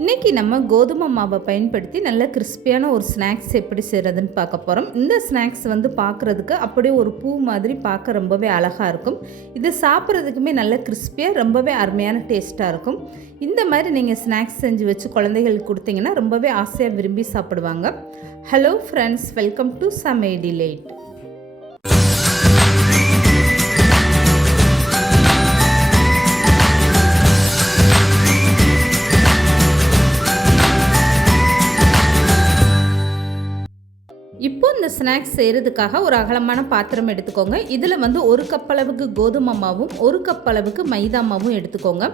இன்றைக்கி நம்ம கோதுமை மாவை பயன்படுத்தி நல்ல கிறிஸ்பியான ஒரு ஸ்நாக்ஸ் எப்படி செய்கிறதுன்னு பார்க்க போகிறோம். இந்த ஸ்நாக்ஸ் பார்க்குறதுக்கு அப்படியே ஒரு பூ மாதிரி பார்க்க ரொம்பவே அழகாக இருக்கும். இது சாப்பிட்றதுக்குமே நல்ல கிறிஸ்பியாக ரொம்பவே அருமையான டேஸ்ட்டாக இருக்கும். இந்த மாதிரி நீங்கள் ஸ்நாக்ஸ் செஞ்சு வச்சு குழந்தைகளுக்கு கொடுத்தீங்கன்னா ரொம்பவே ஆசையாக விரும்பி சாப்பிடுவாங்க. ஹலோ ஃப்ரெண்ட்ஸ், வெல்கம் டு சமையல் டிலைட். இப்போ இந்த ஸ்நாக்ஸ் செய்கிறதுக்காக ஒரு அகலமான பாத்திரம் எடுத்துக்கோங்க. இதில் ஒரு கப் அளவுக்கு கோதுமை மாவும் ஒரு கப் அளவுக்கு மைதா மாவும் எடுத்துக்கோங்க.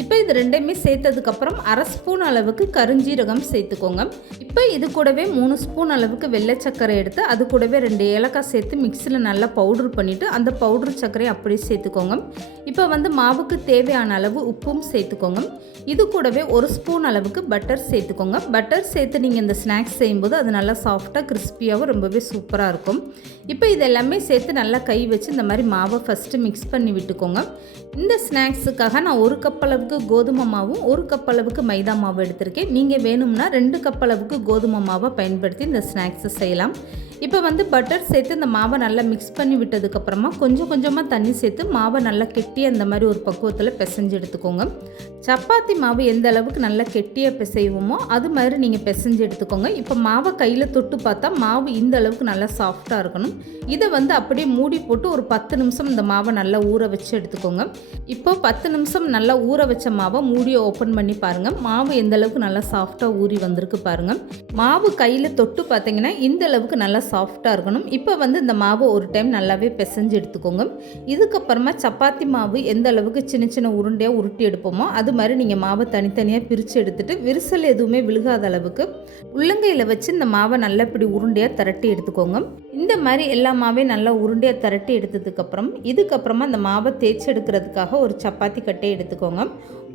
இப்போ இது ரெண்டையுமே சேர்த்ததுக்கப்புறம் அரை ஸ்பூன் அளவுக்கு கருஞ்சீரகம் சேர்த்துக்கோங்க. இப்போ இது கூடவே 3 ஸ்பூன் அளவுக்கு வெள்ளை சர்க்கரை எடுத்து அது கூடவே 2 ஏலக்காய் சேர்த்து மிக்சியில் நல்லா பவுட்ரு பண்ணிவிட்டு அந்த பவுட்ரு சர்க்கரையை அப்படியே சேர்த்துக்கோங்க. இப்போ மாவுக்கு தேவையான அளவு உப்பும் சேர்த்துக்கோங்க. இது கூடவே 1 ஸ்பூன் அளவுக்கு பட்டர் சேர்த்துக்கோங்க. பட்டர் சேர்த்து நீங்கள் இந்த ஸ்நாக்ஸ் செய்யும்போது அது நல்லா சாஃப்டாக கிறிஸ்பியாக ரொம்பவே சூப்பராக இருக்கும். இப்போ இதெல்லாமே சேர்த்து நல்லா கை வச்சு இந்த மாதிரி மாவை ஃபஸ்ட்டு மிக்ஸ் பண்ணி விட்டுக்கோங்க. இந்த ஸ்நாக்ஸுக்காக நான் 1 கப் அளவுக்கு கோதுமை மாவும் 1 கப் அளவுக்கு மைதா மாவு எடுத்திருக்கேன். நீங்கள் வேணும்னா 2 கப் அளவுக்கு கோதுமை மாவை பயன்படுத்தி இந்த ஸ்நாக்ஸை செய்யலாம். இப்போ பட்டர் சேர்த்து இந்த மாவை நல்லா மிக்ஸ் பண்ணி விட்டதுக்கப்புறமா கொஞ்சம் கொஞ்சமாக தண்ணி சேர்த்து மாவை நல்லா கெட்டி அந்த மாதிரி ஒரு பக்குவத்தில் பிசைஞ்சு எடுத்துக்கோங்க. சப்பாத்தி மாவு எந்த அளவுக்கு நல்லா கெட்டியாக பிசைவோமோ அது மாதிரி நீங்கள் பிசைஞ்சு எடுத்துக்கோங்க. இப்போ மாவை கையில் தொட்டு பார்த்தா மாவு இந்த அளவுக்கு நல்லா சாஃப்டாக இருக்கணும். இதை அப்படியே மூடி போட்டு ஒரு 10 நிமிஷம் இந்த மாவை நல்லா ஊற வச்சு எடுத்துக்கோங்க. இப்போ 10 நிமிஷம் நல்லா ஊற வச்ச மாவை மூடியை ஓப்பன் பண்ணி பாருங்கள். மாவு எந்த அளவுக்கு நல்லா சாஃப்டாக ஊறி வந்திருக்கு பாருங்கள். மாவு கையில் தொட்டு பார்த்தீங்கன்னா இந்த அளவுக்கு நல்லா சாஃப்டாக இருக்கணும். இப்போ இந்த மாவை ஒரு டைம் நல்லாவே பிசைஞ்சு எடுத்துக்கோங்க. இதுக்கப்புறமா சப்பாத்தி மாவு எந்த அளவுக்கு சின்ன சின்ன உருண்டையாக உருட்டி எடுப்போமோ அது மாதிரி நீங்கள் மாவை தனித்தனியாக பிரித்து எடுத்துகிட்டு விரிசல் எதுவுமே விழுகாத அளவுக்கு உள்ளங்கையில் வச்சு இந்த மாவை நல்லா இப்படி உருண்டையாக திரட்டி எடுத்துக்கோங்க. இந்த மாதிரி எல்லா மாவையும் நல்லா உருண்டையாக திரட்டி எடுத்ததுக்கப்புறம் இதுக்கப்புறமா அந்த மாவை தேய்ச்சி எடுக்கிறதுக்காக ஒரு சப்பாத்தி கட்டையை எடுத்துக்கோங்க.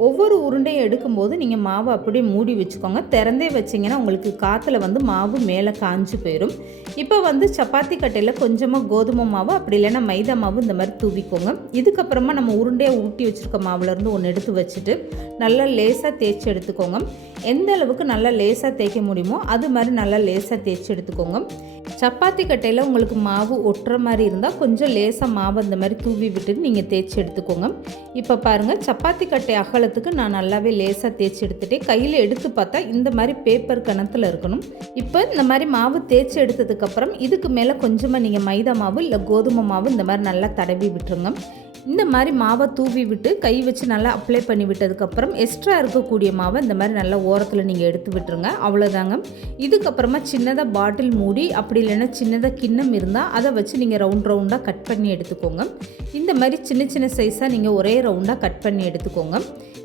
ஒவ்வொரு உருண்டையும் எடுக்கும்போது நீங்கள் மாவை அப்படியே மூடி வச்சுக்கோங்க. திறந்தே வச்சிங்கன்னா உங்களுக்கு காற்றுல மாவு மேலே காஞ்சு போயிடும். இப்போ சப்பாத்தி கட்டையில் கொஞ்சமாக கோதுமை மாவு அப்படி இல்லைன்னா மைதா மாவு இந்த மாதிரி தூவிக்கோங்க. இதுக்கப்புறமா நம்ம உருண்டையாக ஊட்டி வச்சுருக்க மாவுலேருந்து ஒன்று எடுத்து வச்சுட்டு நல்லா லேசாக தேய்ச்சி எடுத்துக்கோங்க. எந்த அளவுக்கு நல்லா லேசாக தேய்க்க முடியுமோ அது மாதிரி நல்லா லேசாக தேய்ச்சி எடுத்துக்கோங்க. சப்பாத்தி கட்டையில் உங்களுக்கு மாவு ஒட்டுற மாதிரி இருந்தால் கொஞ்சம் லேசாக மாவு அந்த மாதிரி தூவி விட்டுட்டு நீங்கள் தேய்ச்சி எடுத்துக்கோங்க. இப்போ பாருங்கள், சப்பாத்தி கட்டை அகலத்துக்கு நான் நல்லாவே லேசாக தேய்ச்சி எடுத்துகிட்டேன். கையில் எடுத்து பார்த்தா இந்த மாதிரி பேப்பர் கணத்தில் இருக்கணும். இப்போ இந்த மாதிரி மாவு தேய்ச்சி எடுத்ததுக்கப்புறம் இதுக்கு மேலே கொஞ்சமாக நீங்கள் மைதா மாவு இல்லை கோதுமை மாவு இந்த மாதிரி நல்லா தடவி விட்டுருங்க. இந்த மாதிரி மாவை தூவி விட்டு கை வச்சு நல்லா அப்ளை பண்ணி விட்டதுக்கப்புறம் எக்ஸ்ட்ரா இருக்கக்கூடிய மாவை இந்த மாதிரி நல்லா ஓரத்தில் நீங்கள் எடுத்து விட்டுருங்க. அவ்வளோதாங்க. இதுக்கப்புறமா சின்னதாக பாட்டில் மூடி அப்படி இல்லைன்னா சின்னதாக கிண்ணம் இருந்தால் அதை வச்சு நீங்கள் ரவுண்டாக கட் பண்ணி எடுத்துக்கோங்க. இந்த மாதிரி சின்ன சின்ன சைஸாக நீங்கள் ஒரே ரவுண்டாக கட் பண்ணி எடுத்துக்கோங்க.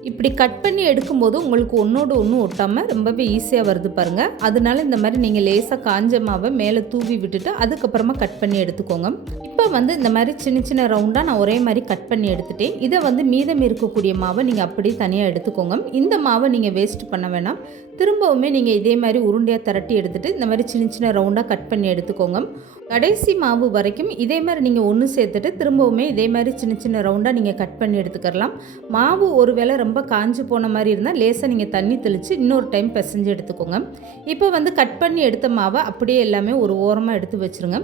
இப்படி கட் பண்ணி எடுக்கும்போது உங்களுக்கு ஒன்றோடு ஒன்று ஒட்டாமல் ரொம்பவே ஈஸியாக வருது பாருங்கள். அதனால இந்த மாதிரி நீங்கள் லேசாக காஞ்ச மாவை மேலே தூவி விட்டுட்டு அதுக்கப்புறமா கட் பண்ணி எடுத்துக்கோங்க. இப்போ இந்த மாதிரி சின்ன சின்ன ரவுண்டாக நான் ஒரே மாதிரி கட் பண்ணி எடுத்துட்டேன். இதை மீதம் இருக்கக்கூடிய மாவை நீங்கள் அப்படியே தனியாக எடுத்துக்கோங்க. இந்த மாவை நீங்கள் வேஸ்ட் பண்ண வேணாம். திரும்பவுமே நீங்கள் இதே மாதிரி உருண்டையாக திரட்டி எடுத்துகிட்டு இந்த மாதிரி சின்ன சின்ன ரவுண்டாக கட் பண்ணி எடுத்துக்கோங்க. கடைசி மாவு வரைக்கும் இதே மாதிரி நீங்கள் ஒன்று சேர்த்துட்டு திரும்பவுமே இதே மாதிரி சின்ன சின்ன ரவுண்டாக நீங்கள் கட் பண்ணி எடுத்துக்கலாம். மாவு ஒரு வேளை ரொம்ப காஞ்சு போன மாதிரி இருந்தால் லேசாக நீங்கள் தண்ணி தெளித்து இன்னொரு டைம் பிசைஞ்சு எடுத்துக்கோங்க. இப்போ கட் பண்ணி எடுத்த மாவை அப்படியே எல்லாமே ஒரு ஓரமாக எடுத்து வச்சுருங்க.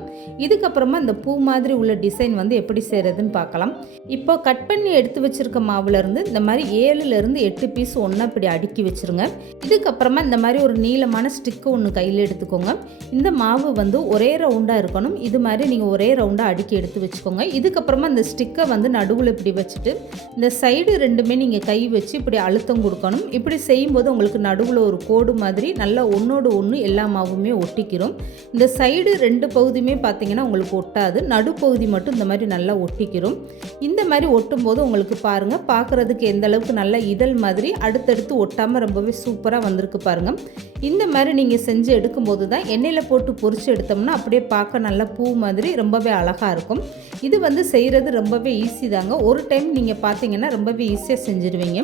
இதுக்கப்புறமா இந்த பூ மாதிரி உள்ள டிசைன் எப்படி செய்கிறதுன்னு பார்க்கலாம். இப்போ கட் பண்ணி எடுத்து வச்சுருக்க மாவுலேருந்து இந்த மாதிரி 7லேருந்து 8 பீஸ் ஒன்றா இப்படி அடுக்கி வச்சுருங்க. இதுக்கப்புறமா இந்த மாதிரி ஒரு நீளமான ஸ்டிக்கு ஒன்று கையில் எடுத்துக்கோங்க. இந்த மாவு ஒரே ரவுண்டாக இருக்கணும். இது மாதிரி நீங்கள் ஒரே ரவுண்டாக அடுக்கி எடுத்து வச்சுக்கோங்க. இதுக்கப்புறமா இந்த ஸ்டிக்கை நடுவில் இப்படி வச்சுட்டு இந்த சைடு ரெண்டுமே நீங்கள் கை வச்சு இப்படி அழுத்தம் கொடுக்கணும். இப்படி செய்யும்போது உங்களுக்கு நடுவில் ஒரு கோடு மாதிரி நல்லா ஒன்றோடு ஒன்று எல்லா மாவுமே ஒட்டிக்கிறோம். இந்த சைடு 2 பகுதியுமே பார்த்தீங்கன்னா உங்களுக்கு ஒட்டாது, நடுப்பகுதி மட்டும் இந்த மாதிரி நல்லா ஒட்டிக்கிறோம். இந்த மாதிரி ஒட்டும் போது உங்களுக்கு பாருங்கள், பார்க்குறதுக்கு எந்த அளவுக்கு நல்லா இதழ் மாதிரி அடுத்தடுத்து ஒட்டாமல் ரொம்பவே சூப்பராக வந்திருக்கு பாருங்கள். இந்த மாதிரி நீங்கள் செஞ்சு எடுக்கும்போது தான் எண்ணெயில் போட்டு பொரிச்சு எடுத்தோம்னா அப்படியே பார்க்க நல்லா பூ மாதிரி ரொம்பவே அழகாக இருக்கும். இது செய்கிறது ரொம்பவே ஈஸி தாங்க. ஒரு டைம் நீங்கள் பார்த்தீங்கன்னா ரொம்பவே ஈஸியாக செஞ்சுருவீங்க.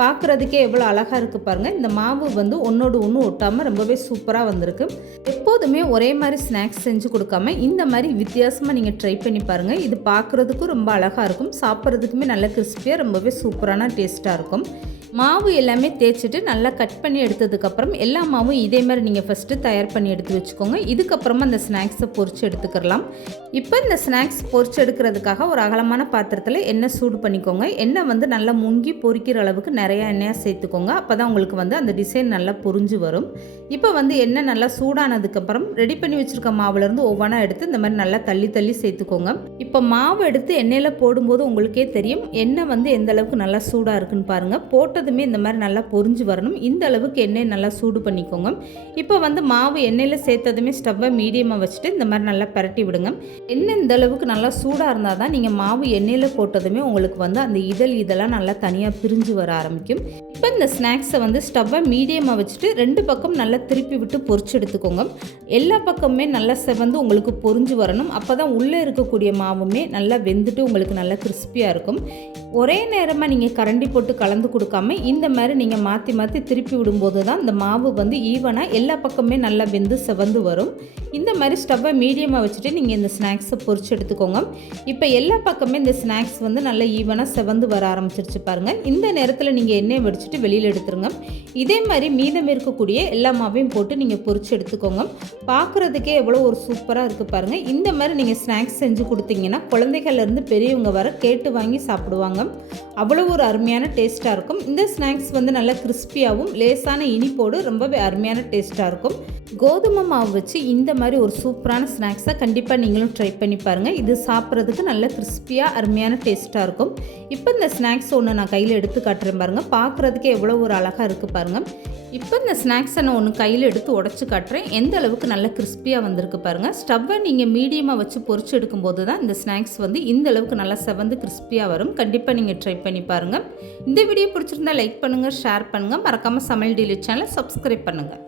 பார்க்குறதுக்கே எவ்வளோ அழகாக இருக்குது பாருங்கள். இந்த மாவு ஒன்றோடு ஒன்று ஒட்டாமல் ரொம்பவே சூப்பராக வந்திருக்கு. எப்போதுமே ஒரே மாதிரி ஸ்நாக்ஸ் செஞ்சு கொடுக்காம இந்த மாதிரி வித்தியாசமாக நீங்கள் ட்ரை பண்ணி பாருங்கள். இது பார்க்குறதுக்கும் ரொம்ப அழகாக இருக்கும், சாப்பிட்றதுக்குமே நல்ல கிறிஸ்பியாக ரொம்பவே சூப்பரான டேஸ்ட்டாக இருக்கும். மாவு எல்லாமே தேய்ச்சிட்டு நல்லா கட் பண்ணி எடுத்ததுக்கப்புறம் எல்லா மாவும் இதே மாதிரி நீங்கள் ஃபஸ்ட்டு தயார் பண்ணி எடுத்து வச்சுக்கோங்க. இதுக்கப்புறமா அந்த ஸ்நாக்ஸை பொரித்து எடுத்துக்கலாம். இப்போ இந்த ஸ்நாக்ஸ் பொரித்து எடுக்கிறதுக்காக ஒரு அகலமான பாத்திரத்தில் எண்ணெய் சூடு பண்ணிக்கோங்க. எண்ணெய் வந்து நல்லா முங்கி பொரிக்கிற அளவுக்கு நிறையா எண்ணெயாக சேர்த்துக்கோங்க. அப்போ தான் உங்களுக்கு வந்து அந்த டிசைன் நல்லா பொரிஞ்சு வரும். இப்போ வந்து எண்ணெய் நல்லா சூடானதுக்கப்புறம் ரெடி பண்ணி வச்சுருக்க மாவுலேருந்து ஒவ்வொன்றா எடுத்து இந்த மாதிரி நல்லா தள்ளி தள்ளி சேர்த்துக்கோங்க. இப்போ மாவு எடுத்து எண்ணெயில் போடும்போது உங்களுக்கே தெரியும் எண்ணெய் வந்து எந்த அளவுக்கு நல்லா சூடாக இருக்குன்னு பாருங்கள். போட்டதுமே இந்த மாதிரி நல்லா பொரிஞ்சு வரணும். இந்த அளவுக்கு எண்ணெய் நல்லா சூடு பண்ணிக்கோங்க. இப்போ வந்து மாவு எண்ணெயில் சேர்த்ததுமே ஸ்டவ்வை மீடியமாக வச்சுட்டு இந்த மாதிரி நல்லா பரட்டி விடுங்க. எண்ணெய் இந்த அளவுக்கு நல்லா சூடாக இருந்தால் தான் நீங்கள் மாவு எண்ணெயில் போட்டதுமே உங்களுக்கு வந்து அந்த இதெல்லாம் நல்லா தனியாக பிரிஞ்சு வர ஆரம்பிக்கும். இப்போ இந்த ஸ்நாக்ஸை வந்து ஸ்டவ்வை மீடியமாக வச்சுட்டு 2 பக்கம் நல்லா திருப்பி விட்டு பொரிச்சு எடுத்துக்கோங்க. எல்லா பக்கமுமே நல்லா செவந்து உங்களுக்கு பொரிஞ்சு வரணும். அப்போ தான் உள்ளே இருக்கக்கூடிய மாவுமே நல்லா வெந்துட்டு உங்களுக்கு நல்லா கிறிஸ்பியாக இருக்கும். ஒரே நேரமாக நீங்கள் கரண்டி போட்டு கலந்து கொடுக்காம இந்த மாதிரி நீங்கள் மாற்றி மாற்றி திருப்பி விடும்போது தான் இந்த மாவு வந்து ஈவனாக எல்லா பக்கமே நல்லா வெந்து செவந்து வரும். இந்த மாதிரி ஸ்டவ்வை மீடியமாக வச்சுட்டு நீங்கள் இந்த ஸ்நாக்ஸை பொரிச்சு எடுத்துக்கோங்க. இப்போ எல்லா பக்கமே இந்த ஸ்நாக்ஸ் வந்து நல்லா ஈவனாக செவந்து வர ஆரம்பிச்சிருச்சு பாருங்கள். இந்த நேரத்தில் நீங்கள் எண்ணெய் வடிச்சிட்டு வெளியில் எடுத்துருங்க. இதே மாதிரி மீதம் இருக்கக்கூடிய எல்லா மாவையும் போட்டு நீங்கள் பொரிச்சு எடுத்துக்கோங்க. பார்க்குறதுக்கே எவ்வளோ ஒரு சூப்பராக இருக்குது பாருங்கள். இந்த மாதிரி நீங்கள் ஸ்நாக்ஸ் செஞ்சு கொடுத்தீங்கன்னா குழந்தைகள்லேருந்து பெரியவங்க வர கேட்டு வாங்கி சாப்பிடுவாங்க. அவ்வளோ ஒரு அருமையான டேஸ்ட்டாக இருக்கும். இந்த ஸ்நாக்ஸ் வந்து நல்லா கிறிஸ்பியாகவும் லேசான இனிப்போடு ரொம்பவே அருமையான டேஸ்ட்டாக இருக்கும். கோதுமை மாவு வச்சு இந்த மாதிரி ஒரு சூப்பரான ஸ்நாக்ஸை கண்டிப்பாக நீங்களும் ட்ரை பண்ணி பாருங்கள். இது சாப்பிட்றதுக்கு நல்ல கிறிஸ்பியாக அருமையான டேஸ்ட்டாக இருக்கும். இப்போ இந்த ஸ்நாக்ஸ் ஒன்று நான் கையில் எடுத்து காட்டுறேன் பாருங்கள். பார்க்குறதுக்கே எவ்வளோ ஒரு அழகாக இருக்குது பாருங்கள். இப்போ இந்த ஸ்நாக்ஸை நான் ஒன்று கையில் எடுத்து உடச்சி காட்டுறேன். எந்த அளவுக்கு நல்ல கிறிஸ்பியாக வந்திருக்கு பாருங்கள். ஸ்டவ்வை நீங்கள் மீடியமாக வச்சு பொரிச்சு எடுக்கும்போது தான் இந்த ஸ்நாக்ஸ் வந்து இந்த அளவுக்கு நல்லா செவந்து கிறிஸ்பியாக வரும். கண்டிப்பாக நீங்கள் ட்ரை பண்ணி பாருங்கள். இந்த வீடியோ பிடிச்சிருந்தா லைக் பண்ணுங்கள், ஷேர் பண்ணுங்கள். மறக்காமல் சமையல் டெய்லி சேனலை சப்ஸ்கிரைப் பண்ணுங்கள்.